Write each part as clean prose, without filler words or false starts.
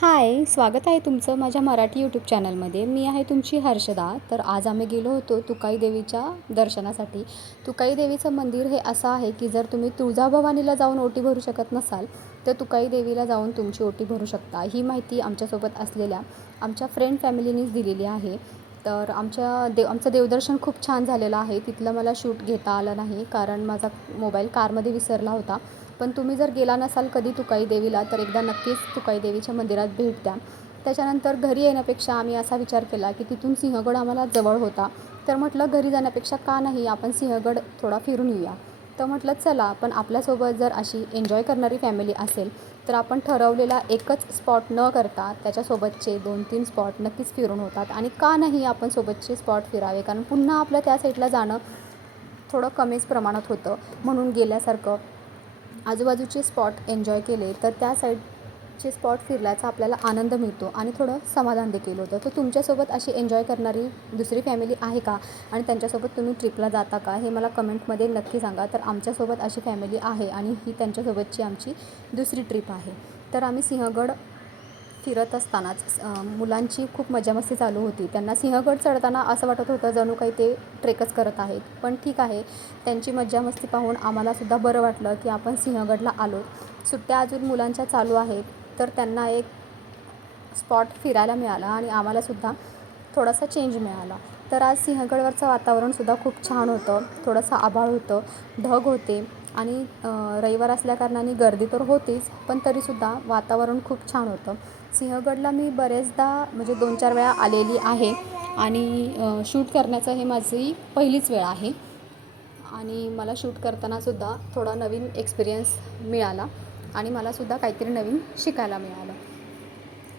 हाय, स्वागत आहे तुमचं माझ्या मराठी यूट्यूब चॅनलमध्ये. मी आहे तुमची हर्षदा. तर आज आम्ही गेलो होतो तुकाई देवीच्या दर्शनासाठी. तुकाई देवीचं मंदिर हे असं आहे की जर तुम्ही तुळजाभवानीला जाऊन ओटी भरू शकत नसाल, तर तुकाई देवीला जाऊन तुमची ओटी भरू शकता. ही माहिती आमच्यासोबत असलेल्या आमच्या फ्रेंड फॅमिलीनीच दिलेली आहे. तर आमचं देवदर्शन खूप छान झालेलं आहे. तिथलं मला शूट घेता आलं नाही कारण माझा मोबाईल कारमध्ये विसरला होता. पण तुम्ही जर गेला नसाल कधी तुकाई देवीला तर एकदा नक्कीच तुकाई देवीच्या मंदिरात भेट द्या. त्याच्यानंतर घरी येण्यापेक्षा आम्ही असा विचार केला की तिथून सिंहगड आम्हाला जवळ होता. तर म्हटलं घरी जाण्यापेक्षा का नाही आपण सिंहगड थोडा फिरून येऊया. तर म्हटलं चला, पण आपल्यासोबत जर अशी एन्जॉय करणारी फॅमिली असेल तर आपण ठरवलेला एकच स्पॉट न करता त्याच्यासोबतचे 2-3 स्पॉट नक्कीच फिरून होतात. आणि का नाही आपण सोबतचे स्पॉट फिरावे, कारण पुन्हा आपलं त्या साईडला जाणं थोडं कमीच प्रमाणात होतं. म्हणून गेल्यासारखं आजूबाजूचे स्पॉट एन्जॉय केले तर त्या साईडचे स्पॉट फिरल्याचा आपल्याला आनंद मिळतो आणि थोडं समाधान देखील होतं. तर तुमच्यासोबत अशी एन्जॉय करणारी दुसरी फॅमिली आहे का, आणि त्यांच्यासोबत तुम्ही ट्रिपला जाता का, हे मला कमेंटमध्ये नक्की सांगा. तर आमच्यासोबत अशी फॅमिली आहे आणि ही त्यांच्यासोबतची आमची दुसरी ट्रिप आहे. तर आम्ही सिंहगड फिरत असतानाच मुलांची खूप मजामस्ती चालू होती. त्यांना सिंहगड चढताना असं वाटत होतं जणू काही ते ट्रेकच करत आहेत. पण ठीक आहे, त्यांची मजामस्ती पाहून आम्हालासुद्धा बरं वाटलं की आपण सिंहगडला आलो. सुट्ट्या अजून मुलांच्या चालू आहेत तर त्यांना एक स्पॉट फिरायला मिळाला आणि आम्हालासुद्धा थोडासा चेंज मिळाला. तर आज सिंहगडवरचं वातावरणसुद्धा खूप छान होतं. थोडंसं आभाळ होतं, ढग होते आणि रविवार असल्याकारणाने गर्दी तर होतीच, पण तरीसुद्धा वातावरण खूप छान होतं. सिंहगडला मी बरेचदा म्हणजे 2-4 वेळा आलेली आहे आणि शूट करण्याचं हे माझी पहिलीच वेळ आहे. आणि मला शूट करतानासुद्धा थोडा नवीन एक्सपिरियन्स मिळाला आणि मलासुद्धा काहीतरी नवीन शिकायला मिळालं.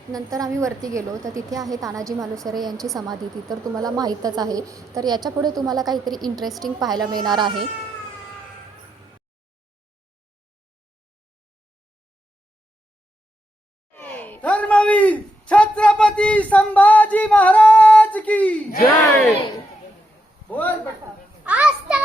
नंतर आम्ही वरती गेलो तर तिथे आहे तानाजी मालुसरे यांची समाधी. ती तर तुम्हाला माहीतच आहे. तर याच्यापुढे तुम्हाला काहीतरी इंटरेस्टिंग पाहायला मिळणार आहे. धर्मवीर छत्रपती संभाजी महाराज की जय। बोल बेटा। आस्ते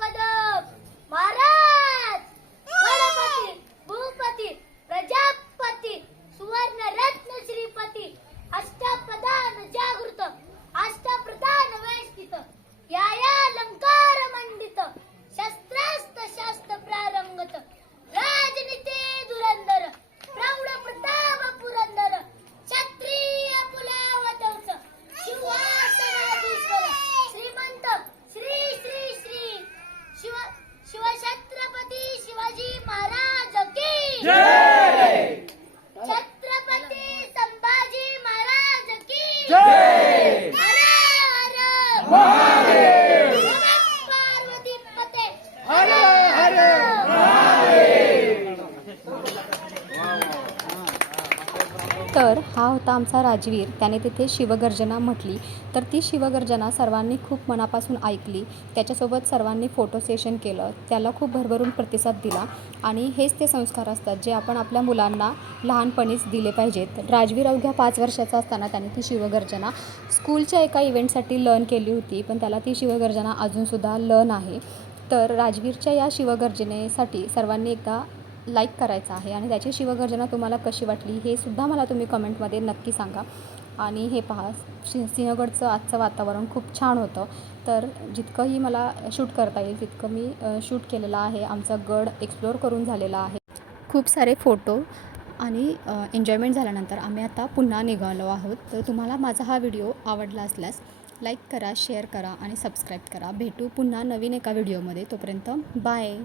कदम महाराज गणपती भूपती प्रजापती सुवर्ण रत्न श्रीपती अष्टप्रधान जागृत अष्टप्रधान वेष्टित या अलंकार मंडित शस्त्रास्त्र शास्त्र प्रारंगत राजनीती धुरंधर प्रौढ प्रताप पुरंदर क्षत्रिय कुलावतंस शिवासनाधीश्वर श्रीमंत श्री श्री श्री शिव शिवछत्रपती शिवाजी महाराज की जय। छत्रपती संभाजी महाराज की जय। हर हर महादेव। नमः पार्वती पते हर हर महादेव। तर हा होता आमचा राजवीर. त्याने तिथे शिवगर्जना म्हटली. तर ती शिवगर्जना सर्वांनी खूप मनापासून ऐकली. त्याच्यासोबत सर्वांनी फोटो सेशन केलं. त्याला खूप भरभरून प्रतिसाद दिला. आणि हेच ते संस्कार असतात जे आपण आपल्या मुलांना लहानपणीच दिले पाहिजेत. राजवीर अवघ्या 5 वर्षाचा असताना त्याने ती शिवगर्जना स्कूलच्या एका इव्हेंटसाठी लर्न केली होती. पण त्याला ती शिवगर्जना अजूनसुद्धा लर्न आहे. तर राजवीरच्या या शिवगर्जनेसाठी सर्वांनी एकदा लाईक करायचं आहे. आणि त्याची शिवगर्जना तुम्हाला कशी वाटली हे सुद्धा मला तुम्ही कमेंटमध्ये नक्की सांगा. आणि हे पहा, सिंहगडचं आजचं वातावरण खूप छान होतं. तर जितकंही मला शूट करता येईल तितकं मी शूट केलेलं आहे. आमचा गड एक्सप्लोअर करून झालेला आहे. खूप सारे फोटो आणि एन्जॉयमेंट झाल्यानंतर आम्ही आता पुन्हा निघालो आहोत. तर तुम्हाला माझा हा व्हिडिओ आवडला असल्यास लाईक करा, शेअर करा आणि सबस्क्राईब करा. भेटू पुन्हा नवीन एका व्हिडिओमध्ये. तोपर्यंत बाय.